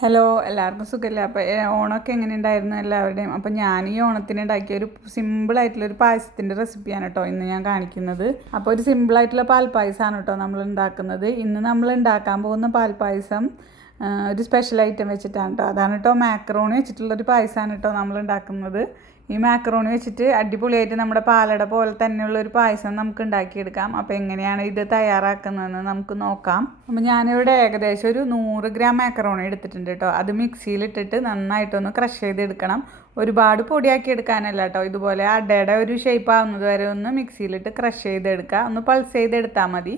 Hello എല്ലാവർക്കും സുഖമില്ല അപ്പോൾ ഓണമൊക്കെ എങ്ങനെ ഉണ്ടായിരുന്നു എല്ലാവരുടെയും? അപ്പോൾ ഞാൻ ഈ ഓണത്തിന് ഉണ്ടാക്കിയ ഒരു ഒരു പായസത്തിന്റെ റെസിപ്പിയാണ് കേട്ടോ ഇന്ന് ഞാൻ കാണിക്കുന്നത്. അപ്പോൾ ഒരു സിമ്പിളായിട്ടുള്ള പാൽപ്പായസമാണ് കേട്ടോ നമ്മൾ ഉണ്ടാക്കുന്നത്. ഇന്ന് നമ്മൾ ഉണ്ടാക്കാൻ പോകുന്ന പാൽപ്പായസം ഒരു സ്പെഷ്യൽ ഐറ്റം വെച്ചിട്ടാണ് കേട്ടോ അതാണ് കേട്ടോ മാക്രോണി വെച്ചിട്ടുള്ളൊരു പായസമാണ് കേട്ടോ നമ്മൾ ഉണ്ടാക്കുന്നത്. ഈ മാക്രോണി വെച്ചിട്ട് അടിപൊളിയായിട്ട് നമ്മുടെ പാലട പോലെ തന്നെയുള്ള ഒരു പായസം നമുക്ക് ഉണ്ടാക്കിയെടുക്കാം. അപ്പോൾ എങ്ങനെയാണ് ഇത് തയ്യാറാക്കുന്നതെന്ന് നമുക്ക് നോക്കാം. അപ്പോൾ ഞാനിവിടെ ഏകദേശം ഒരു നൂറ് ഗ്രാം മാക്രോണി എടുത്തിട്ടുണ്ട് കേട്ടോ അത് മിക്സിയിലിട്ടിട്ട് നന്നായിട്ടൊന്ന് ക്രഷ് ചെയ്തെടുക്കണം. ഒരുപാട് പൊടിയാക്കി എടുക്കാനല്ല കേട്ടോ ഇതുപോലെ അടയുടെ ഒരു ഷേപ്പ് ആവുന്നത് വരെ ഒന്ന് മിക്സിയിലിട്ട് ക്രഷ് ചെയ്തെടുക്കുക. ഒന്ന് പൾസ് ചെയ്തെടുത്താൽ മതി.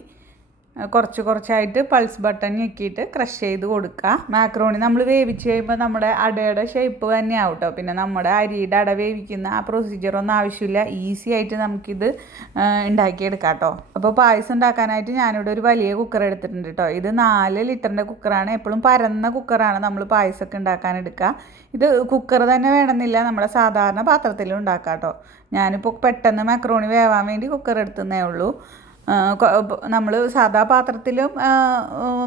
കുറച്ച് കുറച്ചായിട്ട് പൾസ് ബട്ടൺ ഞെക്കിയിട്ട് ക്രഷ് ചെയ്ത് കൊടുക്കുക മാക്രോണി നമ്മൾ വേവിച്ച് കഴിയുമ്പോൾ നമ്മുടെ അടയുടെ ഷേപ്പ് തന്നെ ആവും കേട്ടോ പിന്നെ നമ്മുടെ അരിയുടെ അട വേവിക്കുന്ന ആ പ്രൊസീജിയറൊന്നും ആവശ്യമില്ല. ഈസി ആയിട്ട് നമുക്കിത് ഉണ്ടാക്കിയെടുക്കാം കേട്ടോ അപ്പോൾ പായസം ഉണ്ടാക്കാനായിട്ട് ഞാനിവിടെ ഒരു വലിയ കുക്കർ എടുത്തിട്ടുണ്ട് കേട്ടോ ഇത് നാല് ലിറ്ററിന്റെ കുക്കറാണ് എപ്പോഴും പരന്ന കുക്കറാണ് നമ്മൾ പായസമൊക്കെ ഉണ്ടാക്കാൻ എടുക്കുക ഇത് കുക്കർ തന്നെ വേണമെന്നില്ല. നമ്മുടെ സാധാരണ പാത്രത്തിലും ഉണ്ടാക്കാം കേട്ടോ ഞാനിപ്പോൾ പെട്ടെന്ന് മക്രോണി വേവാൻ വേണ്ടി കുക്കർ എടുത്തുന്നേ ഉള്ളൂ. നമ്മൾ സാധാ പാത്രത്തിലും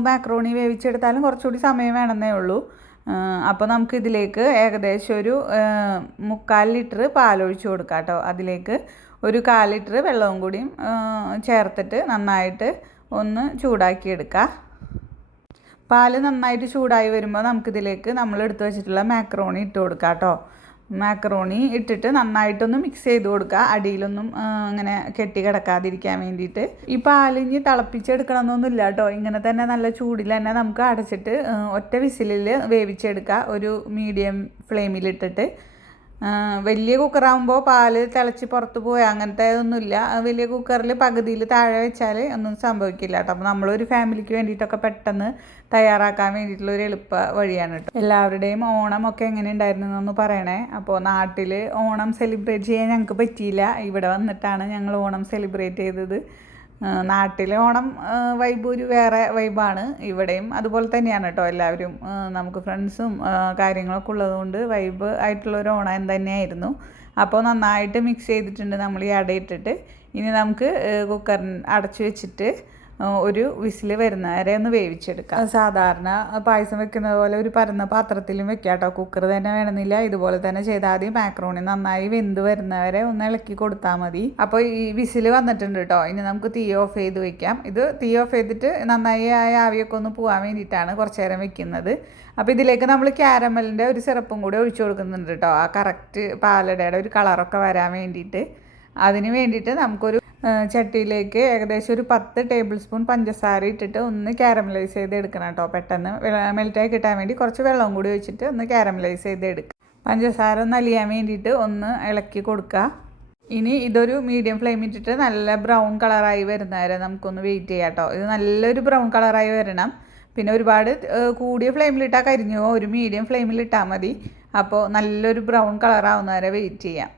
മാക്രോണി വേവിച്ചെടുത്താലും കുറച്ചുകൂടി സമയം വേണമെന്നേ ഉള്ളൂ. അപ്പോൾ നമുക്ക് ഇതിലേക്ക് ഏകദേശം ഒരു മുക്കാൽ ലിറ്റർ പാലൊഴിച്ച് കൊടുക്കാം കേട്ടോ. അതിലേക്ക് ഒരു കാൽ ലിറ്റർ വെള്ളവും കൂടിയും ചേർത്തിട്ട് നന്നായിട്ട് ഒന്ന് ചൂടാക്കി പാൽ നന്നായിട്ട് ചൂടായി വരുമ്പോൾ നമുക്കിതിലേക്ക് നമ്മൾ എടുത്തു വെച്ചിട്ടുള്ള മാക്രോണി ഇട്ട് കൊടുക്കാം കേട്ടോ. മാക്രോണി ഇട്ടിട്ട് നന്നായിട്ടൊന്ന് മിക്സ് ചെയ്ത് കൊടുക്കുക അടിയിലൊന്നും ഇങ്ങനെ കെട്ടി കിടക്കാതിരിക്കാൻ വേണ്ടിയിട്ട്. ഈ പാലിഞ്ഞ് തിളപ്പിച്ചെടുക്കണം എന്നൊന്നുമില്ല കേട്ടോ. ഇങ്ങനെ തന്നെ നല്ല ചൂടിൽ തന്നെ നമുക്ക് അടച്ചിട്ട് ഒറ്റ വിസിലിൽ വേവിച്ചെടുക്കുക ഒരു മീഡിയം ഫ്ലെയിമിലിട്ടിട്ട് വലിയ കുക്കറാകുമ്പോൾ പാൽ തിളച്ച് പുറത്ത് പോയാൽ അങ്ങനത്തെ ഒന്നുമില്ല വലിയ കുക്കറിൽ പകുതിയിൽ താഴെ വെച്ചാൽ ഒന്നും സംഭവിക്കില്ല കേട്ടോ. അപ്പോൾ നമ്മളൊരു ഫാമിലിക്ക് വേണ്ടിയിട്ടൊക്കെ പെട്ടെന്ന് തയ്യാറാക്കാൻ വേണ്ടിയിട്ടുള്ള ഒരു എളുപ്പ വഴിയാണ് കേട്ടോ. എല്ലാവരുടെയും ഓണം ഒക്കെ എങ്ങനെ ഉണ്ടായിരുന്നു എന്നൊന്ന് പറയണേ. അപ്പോൾ നാട്ടിൽ ഓണം സെലിബ്രേറ്റ് ചെയ്യാൻ ഞങ്ങൾക്ക് പറ്റിയില്ല. ഇവിടെ വന്നിട്ടാണ് ഞങ്ങൾ ഓണം സെലിബ്രേറ്റ് ചെയ്തത്. നാട്ടിലെ ഓണം വൈബ് ഒരു വേറെ വൈബാണ് ഇവിടെയും അതുപോലെ തന്നെയാണ് കേട്ടോ എല്ലാവരും. നമുക്ക് ഫ്രണ്ട്സും കാര്യങ്ങളൊക്കെ ഉള്ളതുകൊണ്ട് വൈബ് ആയിട്ടുള്ള ഒരു ഓണം തന്നെയായിരുന്നു. അപ്പോൾ നന്നായിട്ട് മിക്സ് ചെയ്തിട്ടുണ്ട് നമ്മൾ ഈ അടയിട്ടിട്ട് ഇനി നമുക്ക് കുക്കറിന് അടച്ചു വെച്ചിട്ട് ഒരു വിസിൽ വരുന്ന വരെ ഒന്ന് വേവിച്ചെടുക്കാം. സാധാരണ പായസം വെക്കുന്നത് പോലെ ഒരു പരന്ന പാത്രത്തിലും വെക്കാം കേട്ടോ. കുക്കർ തന്നെ വേണമെന്നില്ല. ഇതുപോലെ തന്നെ ചെയ്താൽ മതി. മാക്രോണി നന്നായി വെന്ത് വരുന്നവരെ ഒന്ന് ഇളക്കി കൊടുത്താൽ മതി. അപ്പോൾ ഈ വിസിൽ വന്നിട്ടുണ്ട് കേട്ടോ. ഇനി നമുക്ക് തീ ഓഫ് ചെയ്ത് വെക്കാം. ഇത് തീ ഓഫ് ചെയ്തിട്ട് നന്നായി ആ ആവിയൊക്കെ ഒന്ന് പോകാൻ വേണ്ടിയിട്ടാണ് കുറച്ച് നേരം വെക്കുന്നത്. അപ്പോൾ ഇതിലേക്ക് നമ്മൾ ക്യാരമലിന്റെ ഒരു സിറപ്പും കൂടി ഒഴിച്ചു കൊടുക്കുന്നുണ്ട് കേട്ടോ. ആ കറക്റ്റ് പാലടയുടെ ഒരു കളറൊക്കെ വരാൻ വേണ്ടിയിട്ട്. അതിന് വേണ്ടിയിട്ട് നമുക്കൊരു ചട്ടിയിലേക്ക് ഏകദേശം ഒരു പത്ത് ടേബിൾ സ്പൂൺ പഞ്ചസാര ഇട്ടിട്ട് ഒന്ന് ക്യാരമലൈസ് ചെയ്ത് എടുക്കണം കേട്ടോ. പെട്ടെന്ന് മെൽറ്റായി കിട്ടാൻ വേണ്ടി കുറച്ച് വെള്ളം കൂടി ഒഴിച്ചിട്ട് ഒന്ന് ക്യാരമലൈസ് ചെയ്ത് എടുക്കുക പഞ്ചസാര ഒന്ന് അലിയാൻ വേണ്ടിയിട്ട് ഒന്ന് ഇളക്കി കൊടുക്കുക ഇനി ഇതൊരു മീഡിയം ഫ്ലെയിം ഇട്ടിട്ട് നല്ല ബ്രൗൺ കളറായി വരുന്ന വരെ നമുക്കൊന്ന് വെയിറ്റ് ചെയ്യാം കേട്ടോ. ഇത് നല്ലൊരു ബ്രൗൺ കളറായി വരണം. പിന്നെ ഒരുപാട് കൂടിയ ഫ്ലെയിമിലിട്ടാൽ കരിഞ്ഞു. ഒരു മീഡിയം ഫ്ലെയിമിലിട്ടാൽ മതി. അപ്പോൾ നല്ലൊരു ബ്രൗൺ കളറാവുന്നവരെ വെയിറ്റ് ചെയ്യാം.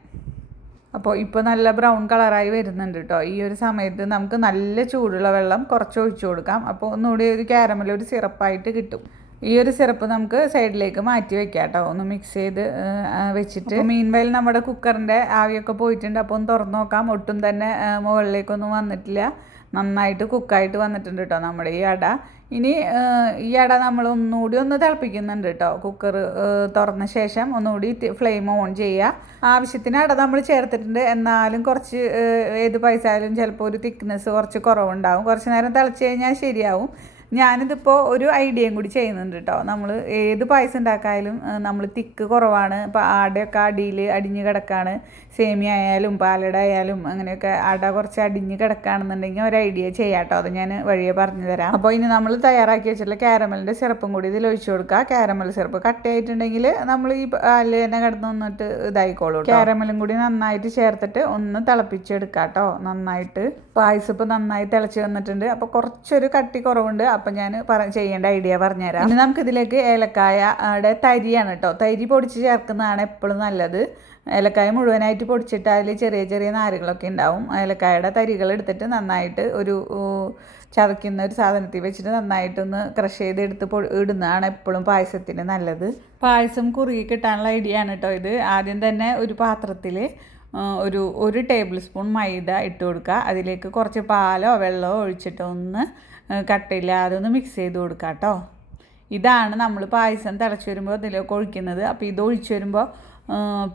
അപ്പോൾ ഇപ്പോൾ നല്ല ബ്രൗൺ കളറായി വരുന്നുണ്ട് കേട്ടോ ഈ ഒരു സമയത്ത് നമുക്ക് നല്ല ചൂടുള്ള വെള്ളം കുറച്ച് ഒഴിച്ചു കൊടുക്കാം. അപ്പോൾ ഒന്നുകൂടി ഒരു ക്യാരമൽ ഒരു സിറപ്പായിട്ട് കിട്ടും. ഈ ഒരു സിറപ്പ് നമുക്ക് സൈഡിലേക്ക് മാറ്റി വെക്കാം കേട്ടോ ഒന്ന് മിക്സ് ചെയ്ത് വെച്ചിട്ട്. മീൻ വയൽ നമ്മുടെ കുക്കറിന്റെ ആവിയൊക്കെ പോയിട്ടുണ്ട്. അപ്പോൾ ഒന്ന് തുറന്നു നോക്കാം. ഒട്ടും തന്നെ മുകളിലേക്കൊന്നും വന്നിട്ടില്ല. നന്നായിട്ട് കുക്കായിട്ട് വന്നിട്ടുണ്ട് കേട്ടോ നമ്മുടെ ഈ അട. ഇനി ഈ അട നമ്മൾ ഒന്നുകൂടി ഒന്ന് തിളപ്പിക്കുന്നുണ്ട് കേട്ടോ കുക്കർ തുറന്ന ശേഷം ഒന്നുകൂടി ഫ്ലെയിം ഓൺ ചെയ്യുക. ആവശ്യത്തിന് അട നമ്മൾ ചേർത്തിട്ടുണ്ട്. എന്നാലും കുറച്ച് ഏത് പൈസ ആയാലും ചിലപ്പോൾ ഒരു തിക്നെസ് കുറച്ച് കുറവുണ്ടാവും. കുറച്ച് നേരം തിളച്ച് കഴിഞ്ഞാൽ ശരിയാവും. ഞാനിതിപ്പോൾ ഒരു ഐഡിയയും കൂടി ചെയ്യുന്നുണ്ട് കേട്ടോ നമ്മൾ ഏത് പായസം ഉണ്ടാക്കായാലും നമ്മൾ തിക്ക് കുറവാണ്. ഇപ്പോൾ ആടയൊക്കെ അടിയിൽ അടിഞ്ഞ് കിടക്കാണ്. സേമിയ ആയാലും പാലട ആയാലും അങ്ങനെയൊക്കെ അട കുറച്ച് അടിഞ്ഞ് കിടക്കുകയാണെന്നുണ്ടെങ്കിൽ ഒരു ഐഡിയ ചെയ്യാം കേട്ടോ അത് ഞാൻ വഴിയെ പറഞ്ഞു തരാം. അപ്പോൾ ഇനി നമ്മൾ തയ്യാറാക്കി വെച്ചിട്ടുള്ള ക്യാരമലിന്റെ സിറപ്പും കൂടി ഇതിൽ ഒഴിച്ചു കൊടുക്കുക ക്യാരമൽ സിറപ്പ് കട്ടിയായിട്ടുണ്ടെങ്കിൽ നമ്മൾ ഈ പാലിൽ തന്നെ കിടന്ന് വന്നിട്ട് ഇതായിക്കോളൂ ക്യാരമലും കൂടി നന്നായിട്ട് ചേർത്തിട്ട് ഒന്ന് തിളപ്പിച്ചെടുക്കാം കേട്ടോ നന്നായിട്ട്. പായസം ഇപ്പോൾ നന്നായി തിളച്ച് വന്നിട്ടുണ്ട്. അപ്പോൾ കുറച്ചൊരു കട്ടി കുറവുണ്ട്. അപ്പം ഞാൻ പറ ചെയ്യേണ്ട ഐഡിയ പറഞ്ഞുതരാം. ഇനി നമുക്ക് ഇതിലേക്ക് ഏലക്കായയുടെ തരിയാണ് കേട്ടോ. തരി പൊടിച്ച് ചേർക്കുന്നതാണ് എപ്പോഴും നല്ലത്. ഏലക്കായ മുഴുവനായിട്ട് പൊടിച്ചിട്ട് അതിൽ ചെറിയ ചെറിയ നാരുകളൊക്കെ ഉണ്ടാവും. ഏലക്കായയുടെ തരികൾ എടുത്തിട്ട് നന്നായിട്ട് ഒരു ചതക്കുന്ന ഒരു സാധനത്തിൽ വെച്ചിട്ട് നന്നായിട്ടൊന്ന് ക്രഷ് ചെയ്ത് എടുത്ത് ഇടുന്നതാണ് എപ്പോഴും പായസത്തിന് നല്ലത്. പായസം കുറുകി കിട്ടാനുള്ള ഐഡിയ ആണ് കേട്ടോ ഇത്. ആദ്യം തന്നെ ഒരു പാത്രത്തിൽ ഒരു ഒരു ടേബിൾ സ്പൂൺ മൈദ ഇട്ട് കൊടുക്കുക. അതിലേക്ക് കുറച്ച് പാലോ വെള്ളമോ ഒഴിച്ചിട്ട് ഒന്ന് ആ, അതൊന്ന് മിക്സ് ചെയ്ത് കൊടുക്കുക കേട്ടോ ഇതാണ് നമ്മൾ പായസം തിളച്ച് വരുമ്പോൾ ഇതിലേക്ക് ഒഴിക്കുന്നത്. അപ്പോൾ ഇത് ഒഴിച്ച് വരുമ്പോൾ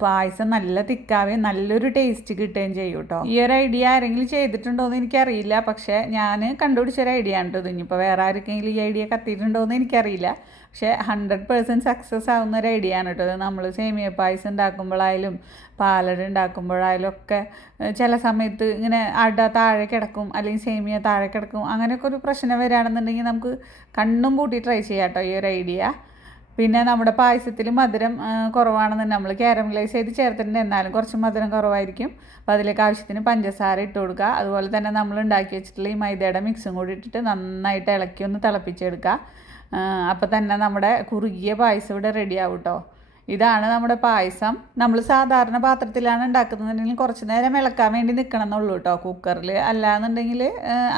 പായസം നല്ല തിക്കാവുകയും നല്ലൊരു ടേസ്റ്റ് കിട്ടുകയും ചെയ്യും കേട്ടോ ഈ ഒരു ഐഡിയ ആരെങ്കിലും ചെയ്തിട്ടുണ്ടോ എന്ന് എനിക്കറിയില്ല. പക്ഷേ ഞാൻ കണ്ടുപിടിച്ചൊരു ഐഡിയ ആണ് കേട്ടോ ഇനിയിപ്പോൾ വേറെ ആർക്കെങ്കിലും ഈ ഐഡിയ കത്തിയിട്ടുണ്ടോ എന്ന് എനിക്കറിയില്ല. പക്ഷേ ഹൺഡ്രഡ് പേഴ്സന്റ് സക്സസ് ആവുന്ന ഒരു ഐഡിയ ആണ് കേട്ടോ. അത് നമ്മൾ സേമിയ പായസം ഉണ്ടാക്കുമ്പോഴായാലും പാലട ഉണ്ടാക്കുമ്പോഴായാലും ഒക്കെ ചില സമയത്ത് ഇങ്ങനെ അട താഴെ കിടക്കും അല്ലെങ്കിൽ സേമിയ താഴെ കിടക്കും അങ്ങനെയൊക്കെ ഒരു പ്രശ്നം വരികയാണെന്നുണ്ടെങ്കിൽ നമുക്ക് കണ്ണും പൂട്ടി ട്രൈ ചെയ്യാം കേട്ടോ ഈ ഒരു ഐഡിയ പിന്നെ നമ്മുടെ പായസത്തിൽ മധുരം കുറവാണെന്നുണ്ട് നമ്മൾ കാരമലൈസ് ചെയ്ത് ചേർത്തിട്ടുണ്ട്. എന്നാലും കുറച്ച് മധുരം കുറവായിരിക്കും. അപ്പോൾ അതിലേക്ക് ആവശ്യത്തിന് പഞ്ചസാര ഇട്ട് കൊടുക്കുക. അതുപോലെ തന്നെ നമ്മൾ ഉണ്ടാക്കി വെച്ചിട്ടുള്ള ഈ മൈദയുടെ മിക്സും കൂടി ഇട്ടിട്ട് നന്നായിട്ട് ഇളക്കി ഒന്ന് തിളപ്പിച്ചെടുക്കുക. അപ്പോൾ തന്നെ നമ്മുടെ കുറുകിയ പായസം ഇവിടെ റെഡി ആവും കേട്ടോ ഇതാണ് നമ്മുടെ പായസം. നമ്മൾ സാധാരണ പാത്രത്തിലാണ് ഉണ്ടാക്കുന്നതെങ്കിൽ കുറച്ച് നേരം ഇളക്കാൻ വേണ്ടി നിൽക്കണം എന്നുള്ളൂ കേട്ടോ കുക്കറിൽ അല്ലാന്നുണ്ടെങ്കിൽ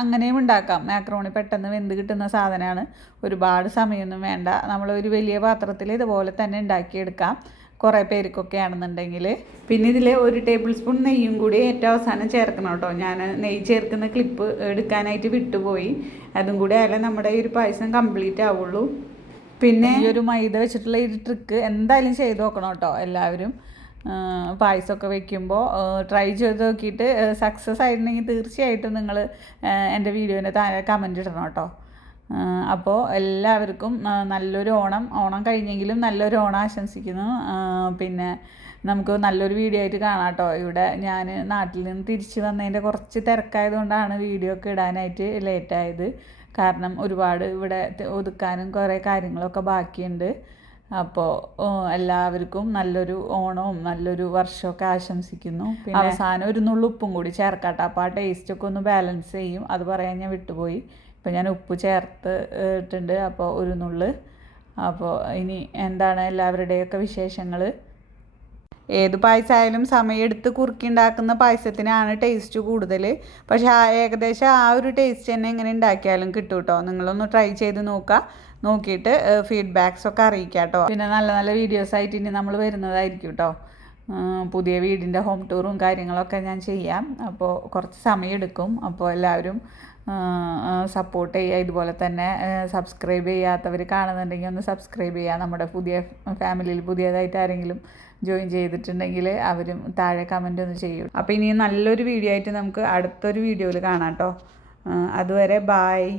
അങ്ങനെയും ഉണ്ടാക്കാം. മാക്രോണി പെട്ടെന്ന് വെന്ത് കിട്ടുന്ന സാധനമാണ്. ഒരുപാട് സമയമൊന്നും വേണ്ട. നമ്മൾ ഒരു വലിയ പാത്രത്തിൽ ഇതുപോലെ തന്നെ ഉണ്ടാക്കിയെടുക്കാം. കുറേ പേർക്കൊക്കെ ആണെന്നുണ്ടെങ്കിൽ. പിന്നെ ഇതിൽ ഒരു ടേബിൾ സ്പൂൺ നെയ്യും കൂടി ഏറ്റവും അവസാനം ചേർക്കണം കേട്ടോ. ഞാൻ നെയ്യ് ചേർക്കുന്ന ക്ലിപ്പ് എടുക്കാനായിട്ട് വിട്ടുപോയി. അതും കൂടി ആയാലും നമ്മുടെ ഈ ഒരു പായസം കംപ്ലീറ്റ് ആവുള്ളൂ. പിന്നെ ഈ ഒരു മൈദ വെച്ചിട്ടുള്ള ഈ ട്രിക്ക് എന്തായാലും ചെയ്ത് നോക്കണം കേട്ടോ എല്ലാവരും. പായസമൊക്കെ വെക്കുമ്പോൾ ട്രൈ ചെയ്ത് നോക്കിയിട്ട് സക്സസ് ആയിട്ടുണ്ടെങ്കിൽ തീർച്ചയായിട്ടും നിങ്ങൾ എന്റെ വീഡിയോന്റെ താഴെ കമന്റ് ഇടണം കേട്ടോ. അപ്പോൾ എല്ലാവർക്കും നല്ലൊരു ഓണം ഓണം കഴിഞ്ഞെങ്കിലും നല്ലൊരു ഓണം ആശംസിക്കുന്നു. പിന്നെ നമുക്ക് നല്ലൊരു വീഡിയോ ആയിട്ട് കാണാം കേട്ടോ. ഇവിടെ ഞാൻ നാട്ടിൽ നിന്ന് തിരിച്ച് വന്നതിന്റെ കുറച്ച് തിരക്കായതുകൊണ്ടാണ് വീഡിയോ ഒക്കെ ഇടാനായിട്ട് ലേറ്റായത് കാരണം ഒരുപാട് ഇവിടെ ഒതുക്കാനും കുറേ കാര്യങ്ങളൊക്കെ ബാക്കിയുണ്ട്. അപ്പോൾ എല്ലാവർക്കും നല്ലൊരു ഓണവും നല്ലൊരു വർഷമൊക്കെ ആശംസിക്കുന്നു. പിന്നെ അവസാനം ഒരു നുള്ളുപ്പും കൂടി ചേർക്കാട്ടെ അപ്പോൾ ആ ടേസ്റ്റൊക്കെ ഒന്ന് ബാലൻസ് ചെയ്യും. അത് പറയാൻ ഞാൻ വിട്ടുപോയി. ഇപ്പം ഞാൻ ഉപ്പ് ചേർത്ത് ഇട്ടുണ്ട് അപ്പോൾ ഒരു നുള്ള്. അപ്പോൾ ഇനി എന്താണ് എല്ലാവരുടെയൊക്കെ വിശേഷങ്ങൾ ഏത് പായസമായാലും സമയമെടുത്ത് കുറുക്കി ഉണ്ടാക്കുന്ന പായസത്തിനാണ് ടേസ്റ്റ് കൂടുതൽ പക്ഷേ ആ ഏകദേശം ആ ഒരു ടേസ്റ്റ് തന്നെ എങ്ങനെ ഉണ്ടാക്കിയാലും കിട്ടും കേട്ടോ നിങ്ങളൊന്ന് ട്രൈ ചെയ്ത് നോക്കുക നോക്കിയിട്ട് ഫീഡ്ബാക്സ് ഒക്കെ അറിയിക്കാം കേട്ടോ പിന്നെ നല്ല നല്ല വീഡിയോസ് ആയിട്ട് ഇനി നമ്മൾ വരുന്നതായിരിക്കും കേട്ടോ പുതിയ വീടിന്റെ ഹോം ടൂറും കാര്യങ്ങളൊക്കെ ഞാൻ ചെയ്യാം. അപ്പോൾ കുറച്ച് സമയമെടുക്കും. അപ്പോൾ എല്ലാവരും സപ്പോർട്ട് ചെയ്യുക. ഇതുപോലെ തന്നെ സബ്സ്ക്രൈബ് ചെയ്യാത്തവർ കാണുന്നുണ്ടെങ്കിൽ ഒന്ന് സബ്സ്ക്രൈബ് ചെയ്യുക. നമ്മുടെ പുതിയ ഫാമിലിയിൽ പുതിയതായിട്ട് ആരെങ്കിലും ജോയിൻ ചെയ്തിട്ടുണ്ടെങ്കിൽ അവരും താഴെ കമന്റ് ഒന്ന് ചെയ്യും. അപ്പോൾ ഇനി നല്ലൊരു വീഡിയോ ആയിട്ട് നമുക്ക് അടുത്തൊരു വീഡിയോയിൽ കാണാം കേട്ടോ അതുവരെ ബായ്